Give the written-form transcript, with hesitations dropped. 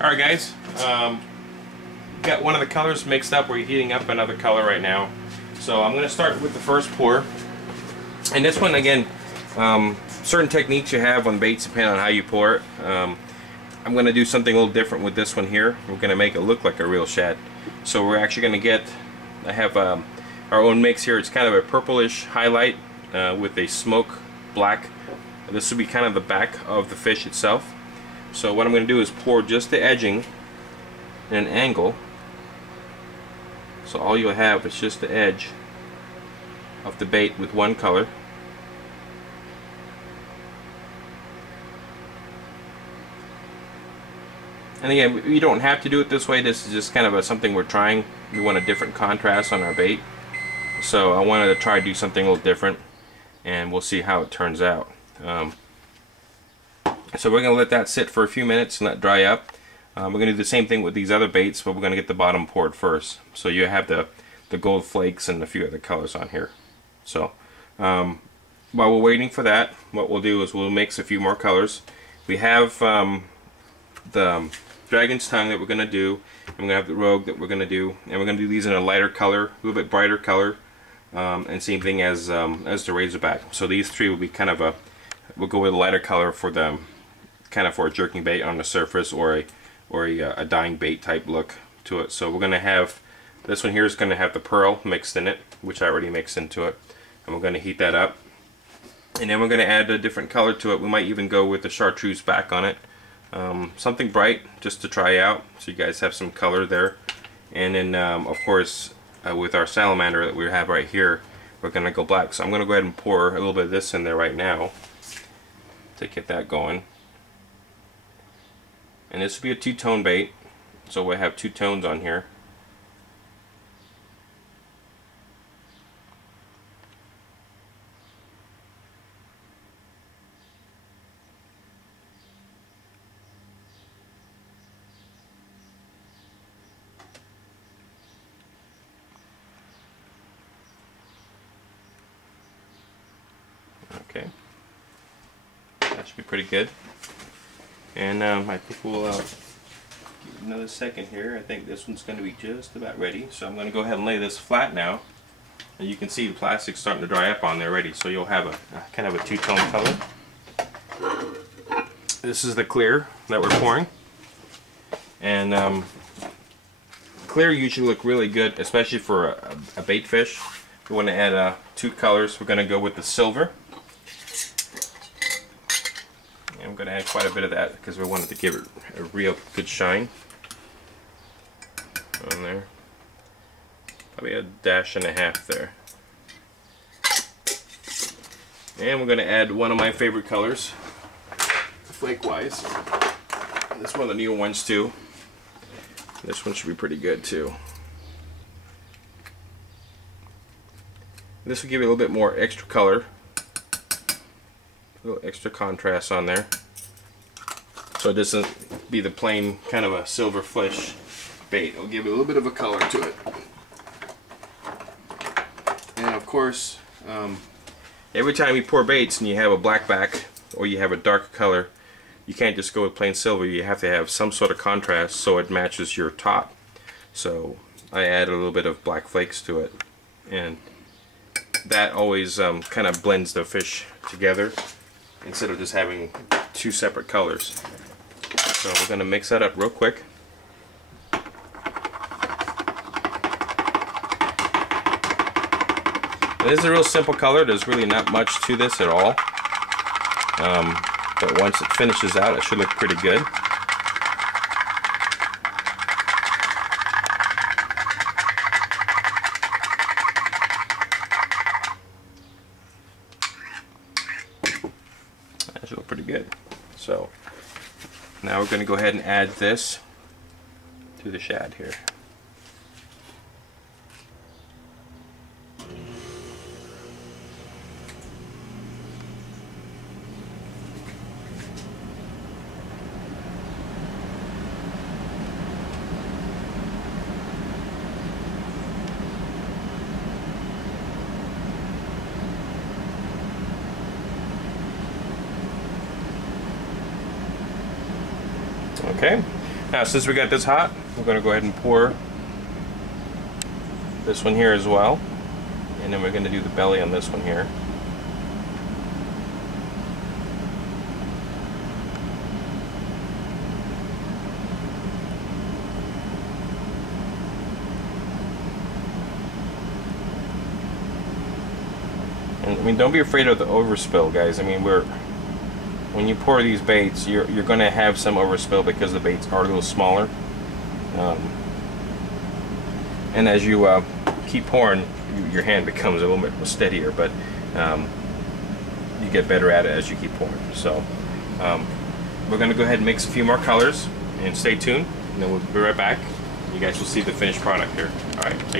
Alright guys, got one of the colors mixed up. We're heating up another color right now. So I'm going to start with the first pour. And this one again, certain techniques you have on baits depend on how you pour it. I'm going to do something a little different with this one here. We're going to make it look like a real shad. So we're actually going to get, I have our own mix here. It's kind of a purplish highlight with a smoke black. This will be kind of the back of the fish itself. So what I'm going to do is pour just the edging in an angle. So all you'll have is just the edge of the bait with one color. And again, you don't have to do it this way. This is just kind of something we're trying. We want a different contrast on our bait. So I wanted to try to do something a little different, and we'll see how it turns out. So we're going to let that sit for a few minutes and let it dry up. We're going to do the same thing with these other baits, but we're going to get the bottom poured first. So you have the gold flakes and a few other colors on here. So while we're waiting for that, what we'll do is we'll mix a few more colors. We have the dragon's tongue that we're going to do, and we're going to have the rogue that we're going to do, and we're going to do these in a lighter color, a little bit brighter color, and same thing as the razorback. So these three will be kind of we'll go with a lighter color for them, kind of for a jerking bait on the surface, or a dying bait type look to it. So we're going to have, this one here is going to have the pearl mixed in it, which I already mixed into it, and we're going to heat that up. And then we're going to add a different color to it. We might even go with the chartreuse back on it. Something bright just to try out, so you guys have some color there. And then of course with our salamander that we have right here, we're going to go black. So I'm going to go ahead and pour a little bit of this in there right now to get that going. And this will be a two-tone bait, so we'll have two tones on here. Okay, that should be pretty good. And I think we'll give it another second here. I think this one's going to be just about ready. So I'm going to go ahead and lay this flat now. And you can see the plastic's starting to dry up on there already. So you'll have a kind of a two-tone color. This is the clear that we're pouring. And clear usually look really good, especially for a bait fish. We want to add two colors. We're going to go with the silver. I'm going to add quite a bit of that because we wanted to give it a real good shine on there. Probably a dash and a half there. And we're going to add one of my favorite colors, flake-wise. This is one of the newer ones too. This one should be pretty good too. This will give you a little bit more extra color, a little extra contrast on there, so it doesn't be the plain kind of a silver flesh bait. It'll give it a little bit of a color to it. And of course, every time you pour baits and you have a black back or you have a dark color, you can't just go with plain silver. You have to have some sort of contrast so it matches your top. So I add a little bit of black flakes to it, and that always kind of blends the fish together instead of just having two separate colors. So we're going to mix that up real quick. And this is a real simple color. There's really not much to this at all. But once it finishes out, it should look pretty good. That should look pretty good. So now we're going to go ahead and add this to the shad here. Okay, Now, since we got this hot, we're going to go ahead and pour this one here as well, and then we're going to do the belly on this one here. And, I mean, don't be afraid of the overspill, guys. I mean, when you pour these baits, you're going to have some overspill because the baits are a little smaller. And as you keep pouring, your hand becomes a little bit steadier, but you get better at it as you keep pouring. So we're going to go ahead and mix a few more colors, and stay tuned, and then we'll be right back. You guys will see the finished product here. All right.